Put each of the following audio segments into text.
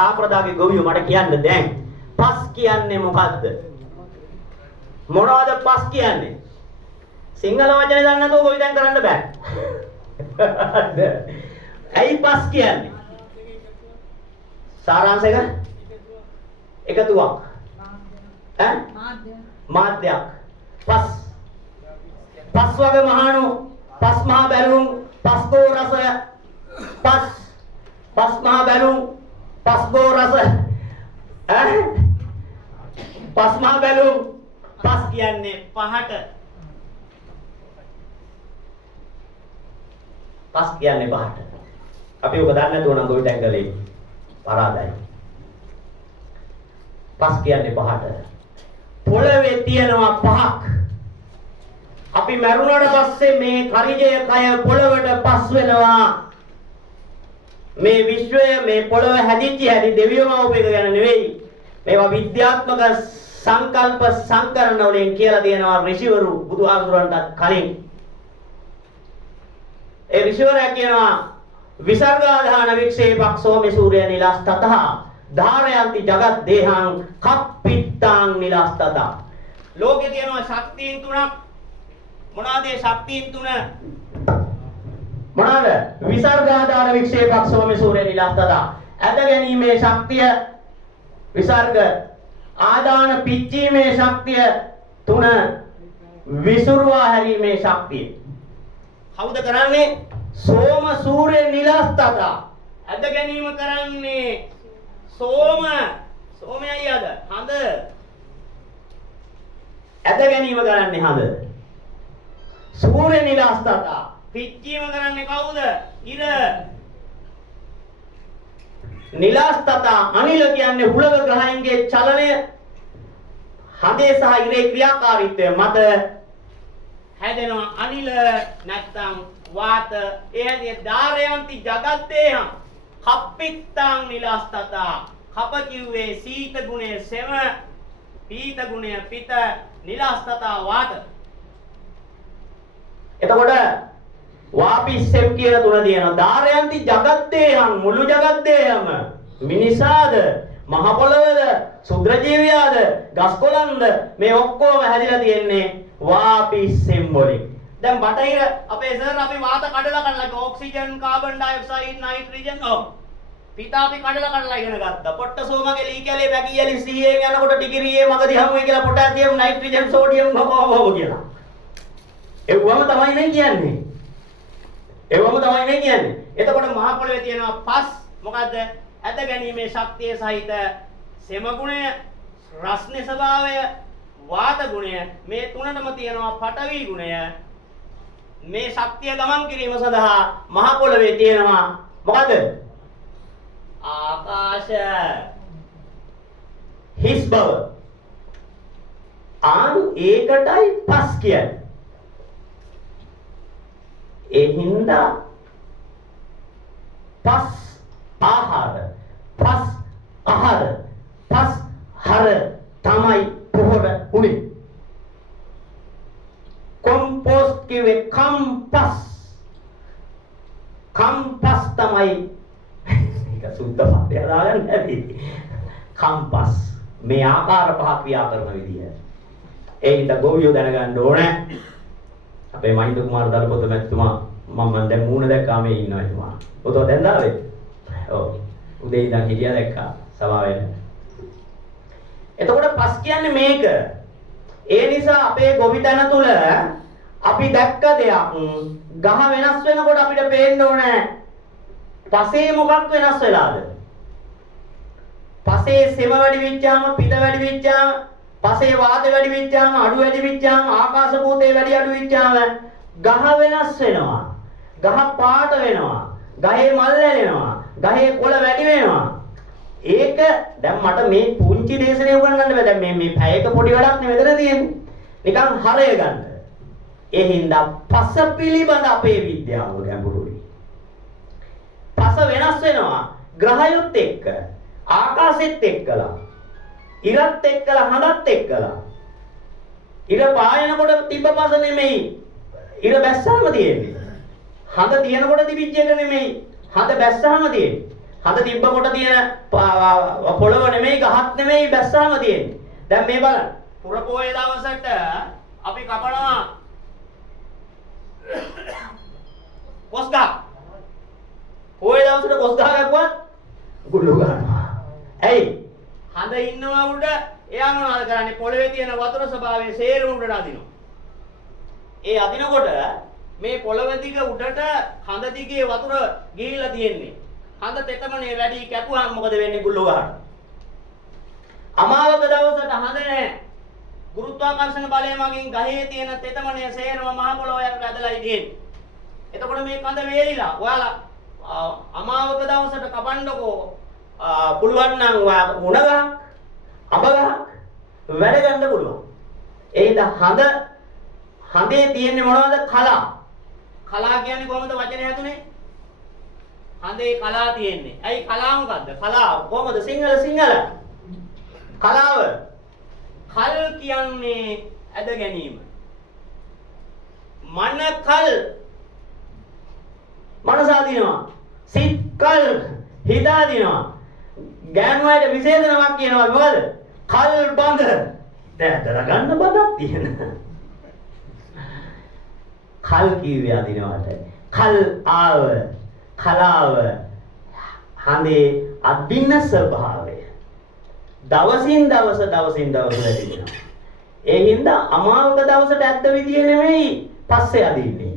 සාප්‍රදායික ගොවියෝ මට කියන්න දැන් පස් කියන්නේ මොකද්ද? මොනවද පස් කියන්නේ? සිංහල වචනේ දන්නේ නැතුව ගොවි දැන් කරන්න බෑ. ඇයි පස් කියන්නේ? සාරාංශ එක එකතුවක්. ඈ? මාධ්‍යයක්. පස් වගේ මහණු, පස් මහා බැලුම්, පස් ගෝ රසය, පස් මහා බැලුම්, පස් ගෝ රස. ඈ? පස් මහා බැලුම්, පස් කියන්නේ පහට. පස් කියන්නේ පහට. අපි ඔබ දන්නේ නැතුව නම් ගොවිතැන් කළේ පරාදයි. පස් කියන්නේ පහට. පොළවේ තියෙනවා පහක්. අපි මරුණාට පස්සේ මේ කරිජය කය පොළවට පස් වෙනවා. මේ විශ්වය මේ පොළව හැදිච්ච හැටි දෙවියෝම උපේක ගැන නෙවෙයි. මේවා විද්‍යාත්මක සංකල්ප සංකරණ වලින් කියලා තියෙනවා ඍෂිවරු බුදුහාමුදුරන්ට කලින්. ඒ ඍෂිවරයා කියනවා විසර්ගාධාන වික්ෂේපක්ෂෝ මේ සූර්ය නිලස්තතහ ධාරයන්ති ජගත් දේහං කප්පිට්ටං නිලස්තත. ලෝකේ තියෙනවා ශක්තියින් තුනක්. මොනවාද ඒ ශක්තියින් තුන? මොනවාද? විසර්ගාධාන වික්ෂේපක්ෂෝ මේ සූර්ය නිලස්තත. ඇද ගැනීමේ ශක්තිය විසර්ග, ආදාන පිච්චීමේ ශක්තිය තුන, විසුරුවා හැරීමේ ශක්තිය. කවුද කරන්නේ? සෝම සූර්ය නිලස්තත. ඇද ගැනීම කරන්නේ සෝමයයි අද හඳ. ඇද ගැනීම කරන්නේ හඳ. සූර්ය නිලස්තත. පිච්චීම කරන්නේ කවුද? ඉර. නිලස්තත අනිල කියන්නේ හුලක ග්‍රහයන්ගේ චලනය. හඳේ සහ ඉරේ ක්‍රියාකාරීත්වය මත හැදෙනවා අනිල නැත්තම් වාත. එයදී ධාරයන්ති ජගත්තේහං කප්පිත්තං නිලස්තත. කප කිව්වේ සීත ගුණය සෙම, පීත ගුණය පිත, නිලස්තත වාත. එතකොට වාපිස්සෙම් කියන තුන තියෙනවා. ධාරයන්ති ජගත්තේහං මුළු ජගත්තේහම මිනිසාද, මහ පොළවද, සුද්‍ර ජීවියාද, ගස්කොළන්ද මේ ඔක්කොම හැදිලා තියෙන්නේ වාපිස්සෙම් වලින්. දැන් බටහිර අපේ සර් අපි වාත කඩලා ඔක්සිජන්, කාබන් ඩයොක්සයිඩ්, නයිට්‍රජන් පිත අපි කඩලා ඉගෙන ගත්තා. පොට්ටසෝමගේ ලී කැලේ වැගියලි සීයෙන් යනකොට ඩිග්‍රියේ මගදී හමුවේ කියලා පොටෑසියම්, නයිට්‍රජන්, සෝඩියම් ගොබ කියලා. ඒවම තමයි මේ කියන්නේ. එතකොට මහ පොළවේ තියෙනවා පස්. මොකද්ද? ඇද ගැනීමේ ශක්තිය සහිත සෙම ගුණය, රස්නේ ස්වභාවය, වාත ගුණය. මේ තුනටම තියෙනවා පඨවි ගුණය. මේ ශක්තිය ගමන් කිරීම සඳහා මහ පොළවේ තියෙනවා මොකද? ආකාශ. හිස් බව. ඒකටයි පස් කියන්නේ. ඒ හින්දා පස් ආහාර, පස් ආහාර, පස් හර තමයි පොහොර උනේ. කොම්පෝස්ට් කිව්වේ කම්පස්. කම්පස් තමයි ඒක සුද්ධ පදයක් දාගන්න බැරි. කම්පස් මේ ආකාර පහ ක්‍රියා කරන විදිය. ඒ හින්දා ගෝවියෝ දැනගන්න ඕනේ. අපේ මහින්ද කුමාර දලපොත මැතිතුමා මම දැන් මූණ දැක්කා මේ ඉන්නවා එතුමා. පොතෝ දැන් දාවේ? ඔව්. උදේ ඉඳන් හිටියා දැක්කා සභාවෙන්. එතකොට පස් කියන්නේ මේක. ඒ නිසා අපේ ගොවිතැන තුල අපි දැක්ක දෙයක් ගහ වෙනස් වෙනකොට අපිට පේන්න ඕනේ පසේ මොකක් වෙනස් වෙලාද? පසේ සෙම වැඩි වෙච්චාම, පිට වැඩි වෙච්චාම, පසේ වාත වැඩි වෙච්චාම, අඩු වැඩි වෙච්චාම, ආකාශ භූතේ වැඩි අඩු වෙච්චාම ගහ වෙනස් වෙනවා. ගහ පාට වෙනවා. ගහේ මල් ඇලෙනවා. ගහේ කොළ වැඩි වෙනවා. ඒක දැන් මට මේ පුංචි දේශනේ උගන්වන්න බෑ. දැන් මේ පැයක පොඩි වැඩක් නෙවෙයි මෙතන තියෙන්නේ. නිකන් හරය ගන්න. ඒ හින්දා පස පිළිබඳ අපේ විද්‍යාව ගැඹුරුයි. පස වෙනස් වෙනවා ග්‍රහයොත් එක්ක, ආකාශෙත් එක්කලා, ඉරත් එක්කලා, හඳත් එක්කලා. ඉර පායනකොට තිබ්බ පස නෙමෙයි ඉර බැස්සාම තියෙන්නේ. හඳ තියෙනකොට තිබිච්ච එක නෙමෙයි හඳ බැස්සාම තියෙන්නේ. හඳ තිබ්බ කොට තියෙන පොළව නෙමෙයි ගහක් නෙමෙයි බැස්සාම තියෙන්නේ. දැන් මේ බලන්න. පුරපෝයේ දවසට අපි කපනවා කොස් ගහ. පෝයේ දවසට කොස් ගහ කපුවත් ගුළු ගන්නවා. ඇයි? හඳ ඉන්නවා උඩ එයා මොනවද කරන්නේ? පොළවේ තියෙන වතුර ස්වභාවය සේරම උඩට අදිනවා. ඒ අදිනකොට මේ පොළව දිග උඩට හඳ දිගේ වතුර ගිහිල්ලා තියෙන්නේ. හඳ තෙතමනේ වැඩි කැපුවාම මොකද වෙන්නේ? ගුළු ගහනවා. අමාවක දවසට හඳ නැහැ. ගුරුත්වාකර්ෂණ බලය මගින් ගහේ තියෙන තෙතමනේ සේරම මහ පොළොව යට ඇදලා තියෙන්නේ. එතකොට මේ කඳ වේලිලා ඔයාලා අමාවක දවසට කපන්නකෝ පුළුවන් නම් උණ ගහ අබ ගහ වැඩ ගන්න පුළුවන්. ඒ හින්දා හඳේ තියෙන්නේ මොනවද? කලා. කලා කියන්නේ කොහොමද වචනේ හැදුනේ? හඳේ කලා තියෙන්නේ. ඇයි කලා මොකද්ද? කලා කොහොමද සිංහල කලාව. කල් කියන්නේ ඇද ගැනීම. මනකල් මනස අදිනවා. සිත් කල් හිත අදිනවා. ගෑනු අයට විශේෂණයක් කියනවා මොකද? කල් බඳ. දැන් ගන්න බඳක් තියෙන. කල් කිව්වේ අදිනවට. කල් ආව කලාව හඳේ අදින ස්වභාවය. දවසින් දවස වැඩි වෙනවා. ඒ හින්දා අමාවක දවසට ඇත්ත විදිය නෙමෙයි පස්සේ අදින්නේ.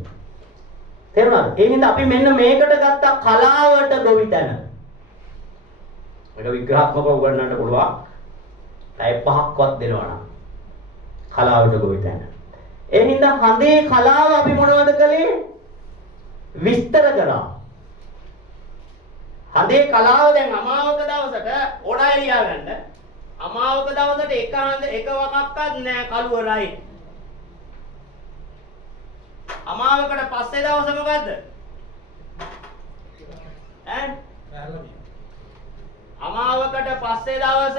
තේරුණාද? ඒ හින්දා අපි මෙන්න මේකට ගත්ත කලාවට ගොවිතැන. මේක විග්‍රහාත්මකව උගන්වන්න පුළුවන්. පැය 5ක්වත් දෙනවා නම් කලාවට ගොවිතැන. ඒ හින්දා හඳේ කලාව අපි මොනවද කළේ? විස්තර කරා. හඳේ කලාව දැන් අමාවක දවසට ඕඩා එලියා ගන්න. අමාවක දවසට එක වකක්වත් නෑ කළුවරයි. අමාවකට පස්සේ දවස මොකද්ද? ඈ? අමාවකට පස්සේ දවස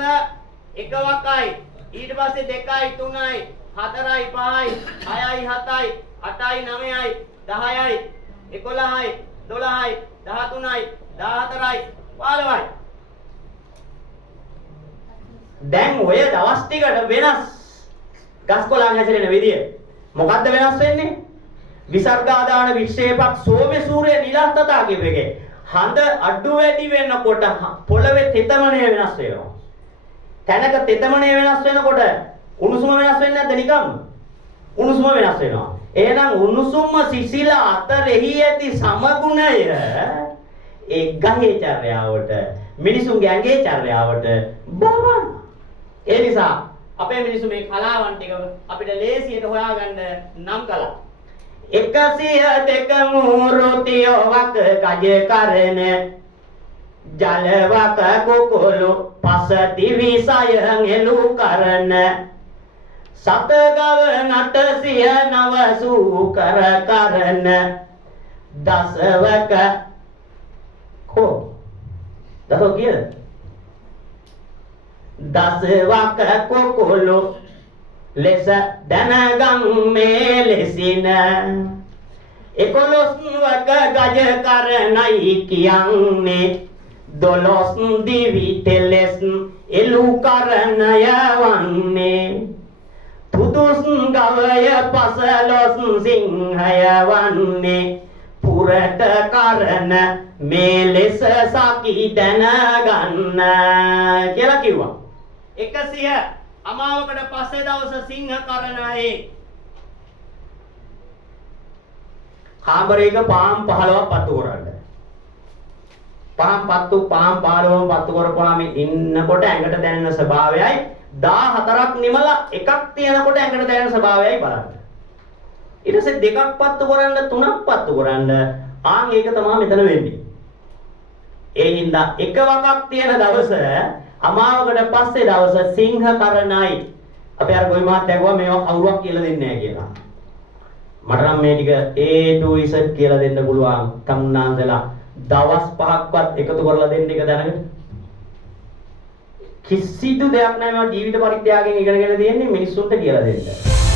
එක වකයි. ඊට පස්සේ 2යි 3යි 4යි 5යි 6යි 7යි 8යි 9යි 10යි 11යි 12යි 13යි 14යි 15යි. දැන් ඔය දවස් ටිකට වෙනස් ගස්කොළන් හැසිරෙන විදිය. මොකද්ද වෙනස් වෙන්නේ? විසර්ගාදාන වික්ෂේපක් සෝමේ සූර්ය නිලස්තතා කියප එකේ. හඳ අඩු වැඩි වෙනකොට පොළවේ තෙතමනය වෙනස් වෙනවා. තැනක තෙතමනය වෙනස් වෙනකොට උණුසුම වෙනස් වෙන්නේ නැද්ද නිකම්ම? උණුසුම වෙනස් වෙනවා. එහෙනම් උණුසුම සිසිල අතරෙහි ඇති සමගුණය ඒ ගහේ චර්යාවට මිනිසුන්ගේ ඇඟේ චර්යාවට බලපාන. ඒ නිසා අපේ මිනිස්සු මේ කලාවන් ටික අපිට ලේසියට හොයාගන්න නම් කළා. 102 මූර්තිය වක ගජ කරන ජලවක කුකුළු පස දිවිසයන් එළු කරන සතගව නටසිය නවසූ කර කරන දසවක කො දසෝ කියද දසවක කුකුළු ලෙස දැනගම් මේ ලෙසින 11වක ගජ කරනයි කියන්නේ 12 දිවි තෙලස් එළු කරනය වන්නේ පුදුස් ගවය පසලොස් සිංහය වන්නේ පුරට කරන මේ ලෙස සකි දැනගන්න කියලා කිව්වා. 100 අමාවකට පස්සේ දවස සිංහ කරනයි කාමරයක පාම් 15ක් පත්තු කරන්න. පාම් 15ම පත්තු කරපුවාම ඉන්නකොට ඇඟට දැනෙන ස්වභාවයයි 14ක් නිමලා එකක් තියනකොට ඇඟට දැනෙන ස්වභාවයයි බලන්න. ඊට පස්සේ දෙකක් පත්තු කරන්න තුනක් පත්තු කරන්න ආන් ඒක තමයි මෙතන වෙන්නේ. ඒ හින්දා එක වකක් තියෙන දවස අමාවකට පස්සේ දවස සිංහ කරනයි. අපි අර ගොවි මහත්තයා කිව්වා මේවා කවුරුවක් කියලා දෙන්නේ නැහැ කියලා. මට නම් මේ ටික A to Z කියලා දෙන්න පුළුවන්. තමුන්නාන්සලා දවස් 5ක්වත් එකතු කරලා දෙන්න එක දැනගන්න. කිසිදු දෙයක් නැහැ මම ජීවිත පරිත්‍යාගයෙන් ඉගෙනගෙන තියෙන්නේ මිනිස්සුන්ට කියලා දෙන්න.